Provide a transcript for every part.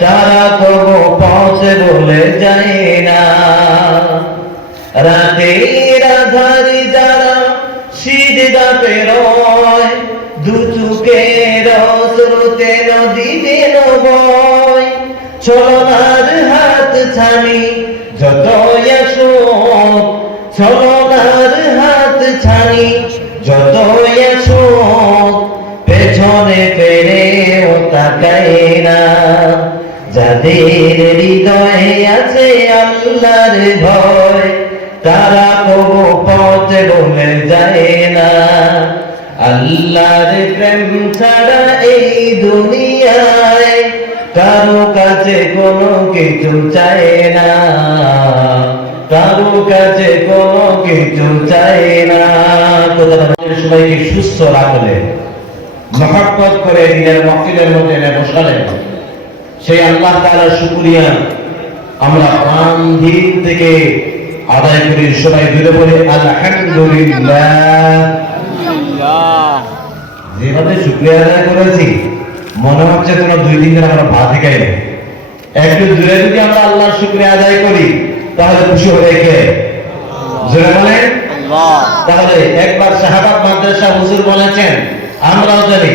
তারা কবু পথ বলে যায় না। রাতের আধারে যারা সিজদা পেরোয় দু চুকের স্রোতে নদীতে নবয় চলনার হাত ছানি যত আসুক চলনার হাত ছানি যত আসুক পেছনে ফেরেও তাকায় না। যাদের হৃদয়ে আছে আল্লাহর ভয়, তারা কবু পথ যায় না। আল্লাহর প্রেম ছাড়া এই দুনিয়ায় কারও কাছে কোনো কিছু চায় না। কারও কাছে কোনো কিছু চায় না। সবাইকে সুস্থ রাখলে, মহাব্বত করে দিনের মকিলের মধ্যে বসালেন। সেই আল্লাহ তাআলার শুকরিয়া আমরা প্রাণ দিন থেকে আদায় করি সবাই জুড়ে বলে আলহামদুলিল্লাহ। যেভাবে শুক্রিয়া আদায় করেছি মনে হচ্ছে কোনো দুই দিন ধরে আমরা ভাত খাই। একটু জুড়ে যদি আমরা আল্লাহর শুক্রিয়া আদায় করি তাহলে খুশি হবে কে? বলেন তাহলে একবার শাহাবাদ মাদ্রাসা হুজুর বলেছেন আমরাও জানি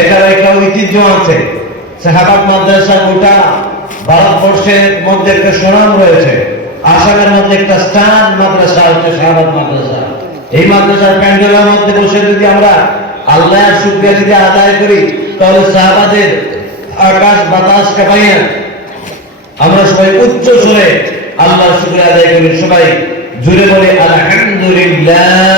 এটার একটা ঐতিহ্য আছে। শাহাবাদ মাদ্রাসা গোটা ভারতবর্ষের মধ্যে একটা সুনাম রয়েছে। আসামের মধ্যে একটা স্টান মাদ্রাসা হচ্ছে শাহাবাদ মাদ্রাসা। এই মাদ্রাসার প্যান্ডেলের মধ্যে বসে যদি আমরা আল্লাহর শুকরিয়া যদি আদায় করি, তাহলে শাহাবাদের আকাশ বাতাস কাঁপাইয়া আমরা সবাই উচ্চ সুরে আল্লাহর শুকরিয়া আদায় করি। সবাই জুড়ে বলে, আলহামদুলিল্লাহ।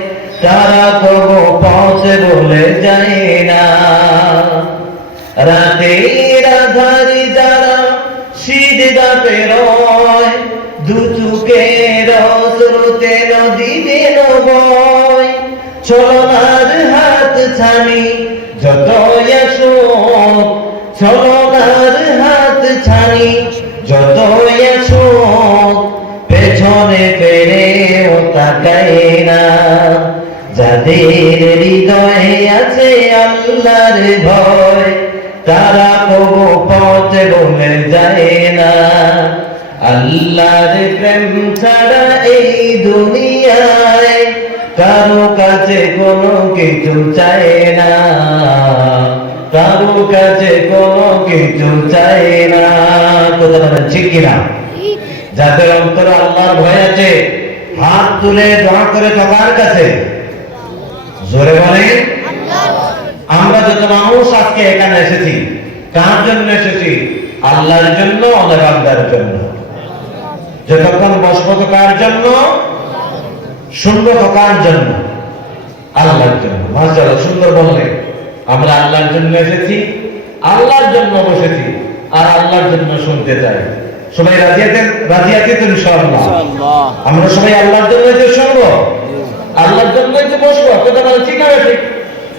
তারা কবু পথ বলে যায় না। রাতের আধারে যারা সিজদা পেরোয় দু চুকের স্রোতে নদীতে নবয় চলনার হাত ছানি যত আসুক চলনার হাত ছানি যত আসুক পেছনে ফেরেও তাকায় না। যাদের হৃদয়ে আছে আল্লাহর ভয়, তারা কবু পথ বলে যায় না। আল্লাহর প্রেম ছাড়া এই দুনিয়ায় কারও কাছে কোনো কিছু চায় না। কারও কাছে কোনো কিছু চায় না। বলেন, ঠিক কিনা? যাদের অন্তর আল্লাহর ভয় আছে, হাত তুলে দোয়া করে তোমার কাছে। জোরে বলে আমরা যত মানুষ আজকে এখানে এসেছি কার জন্য এসেছি? আল্লাহর জন্য অনেক আল্লাহর জন্য? যতক্ষণ বসবো তো কার জন্য? শুনব তো কার জন্য? আল্লাহর জন্য। মাসাল্লাহ সুন্দর বললে আমরা আল্লাহর জন্য এসেছি আল্লাহর জন্য বসেছি আর আল্লাহর জন্য শুনতে চাই। সবাই রাজি আছেন? রাজি আছে তো আমরা সবাই আল্লাহর জন্য যে শুনব? আল্লাহর জন্য যে বসবো কথা বলে ঠিক আছে ঠিক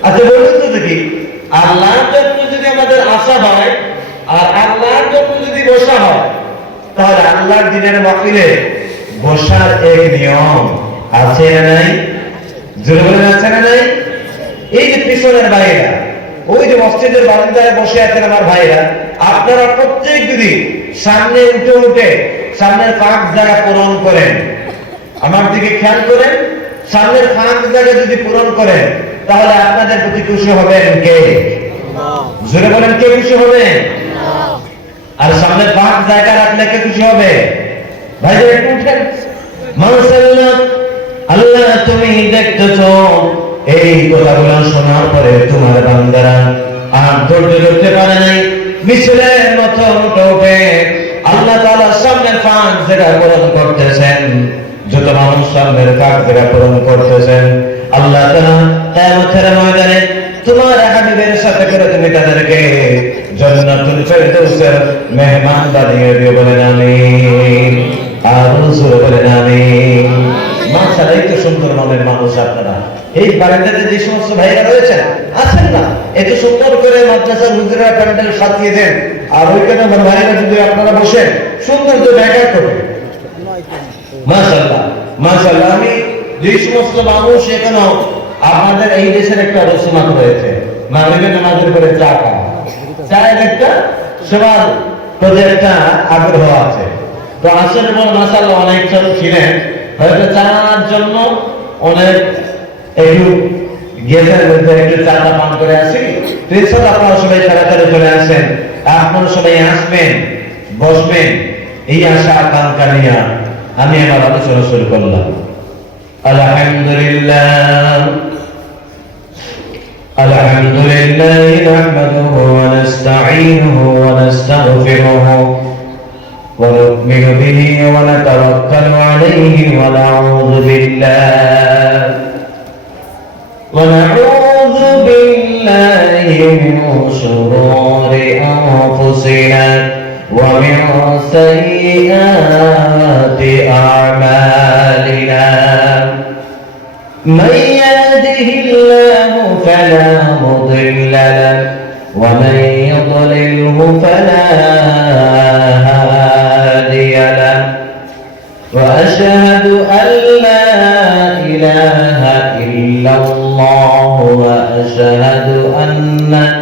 আচ্ছা বলুন তো দেখি। আল্লাহর জন্য যদি আমাদের আশা হয় আর আল্লাহর জন্য যদি বসা হয়, তাহলে আল্লাহর দিনের মাকিলে বসার এক নিয়ম আছে না নাই? জোরে বলেন, আছে না নাই? এই যে পিছনের ভাইরা ওই যে মসজিদের বারান্দায় বসে আছেন আমার ভাইরা আপনারা প্রত্যেক যদি সামনে উঠে উঠে সামনের ফাঁক জায়গা পূরণ করেন, আমার দিকে খেয়াল করেন। সামনের ফাঁক জায়গা যদি পূরণ করেন, তাহলে আপনাদের প্রতি খুশি হবেন কে? জোরে বলেন, কে খুশি হবে? আর সামনে পাঁচ জায়গা রাখলে কে খুশি হবে? ভাই একটু উঠেন। আল্লাহ তুমি দেখতেছ, এই কথাগুলো শোনার পরে তোমার বান্দারা আর ধরতে পারে নাই। মিছিলের আল্লাহ তাআলা সামনের জায়গা পূরণ করতেছেন। যত মানুষ সামনের জায়গা পূরণ করতেছেন, আল্লাহ তাআলা ময়দানে সুন্দর মনের মানুষ আপনারা। এই যে সমস্ত ভাইরা রয়েছেন, আছেন না? এত সুন্দর করে মাদ্রাসার হুজুরা প্যান্ডেল সাজিয়ে আর ওইখানে আমার ভাইরা যদি আপনারা বসেন, সুন্দর তো মাশাআল্লাহ। মাশাআল্লাহ, আমি যে সমস্ত মানুষ এখনও আমাদের এই দেশের একটা রসমাত রয়েছে। মাগরিবের নামাজের পরে চা খাওয়া চায়ের একটা সবার প্রতি একটা আগ্রহ আছে। তো পর মাশাআল্লাহ অনেক জন ছিলেন, হয়তো চার জন্য অনেক একটু গেছের মধ্যে একটু চাটা পান করে আসি। তো আপনারা সবাই তাড়াতাড়ি চলে আসেন। আপনারা সবাই আসবেন, বসবেন। এই আশা আকাঙ্ক্ষা নিয়ে আমি আমার আলোচনা শুরু করলাম আলহামদুলিল্লাহ الحمد لله نحمده ونستعينه ونستغفره ونؤمن به ونتوكل عليه ونعوذ بالله ونعوذ بالله من شرور أنفسنا ومن سيئات أعمالنا من يهده الله فلا مضل له ومن يضلله فلا هادي له. وأشهد أن لا إله إلا الله وأشهد أن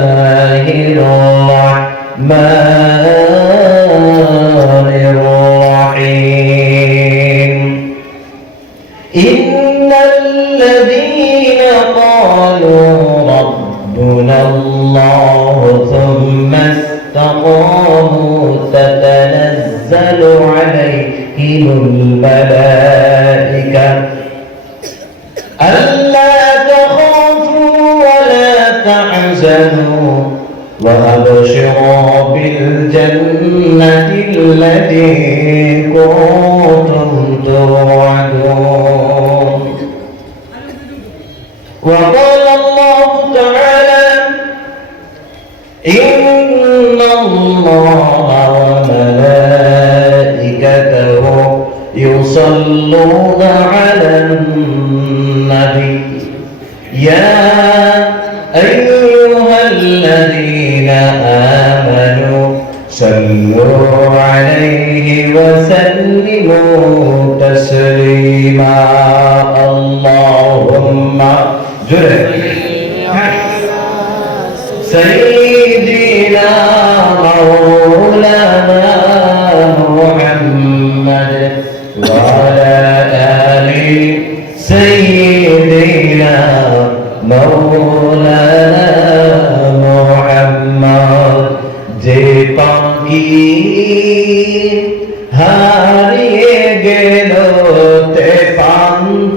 الرحمن الرحيم. إن الذين قالوا ربنا الله ثم استقاموا تتنزل عليهم الملائكة. ألا تخافوا ولا تحزنوا. وأبشروا بالجنة التي كنتم توعدون. وقال الله تعالى إن الله وملائكته يصلون على النبي. يا أيها الذين آمنوا صلوا عليه وسلموا تسليما. اللهم جل سيدنا مولانا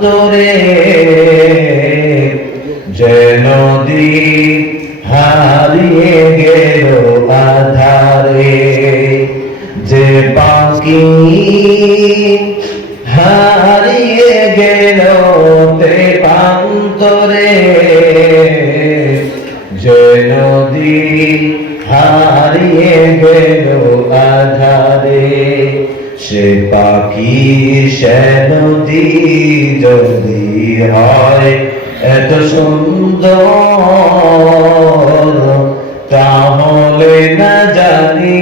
দূরে সে পাখি সে নদী যদি হয়, এত সুন্দর। তাহলে না জানি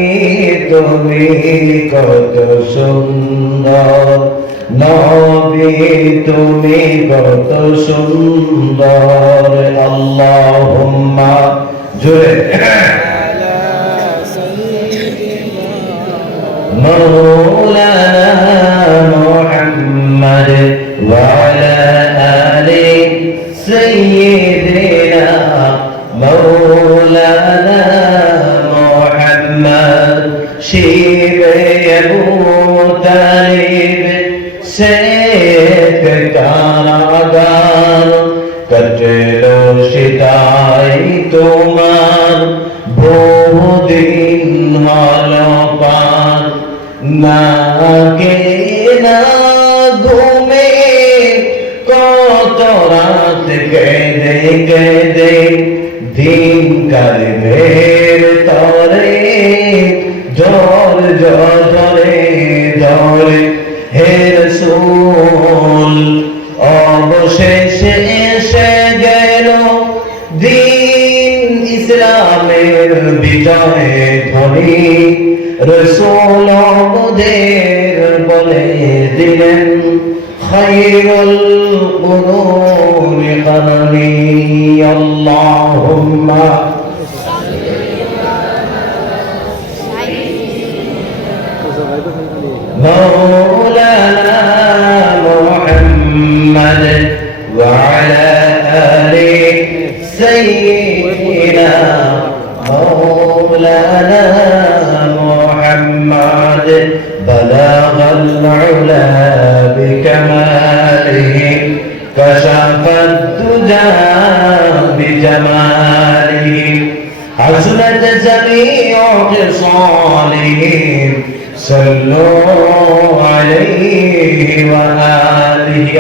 তুমি কত সুন্দর। নবী, তুমি কত সুন্দর। আল্লাহুম্মা জুড়ে مولانا محمد وعلى آل سيدنا مولانا محمد شيب أبو طالب سيد কারাগার কটল সেটাই তোমার না কে না ঘুমে। কত রাত কেঁদে কেঁদে দিন কালের তরে জল জলে ধরে হে রসুল, অবশেষে এসে গেল দিন ইসলামের বিজয়ে ধ্বনি। خير القلوب قرني. اللهم مولانا محمد وعلى آله سيدنا مولانا محمد. بلغ العلا بكماله كشف الدجى بجماله. حسنت جميع خصالهم صلوا عليه وآله.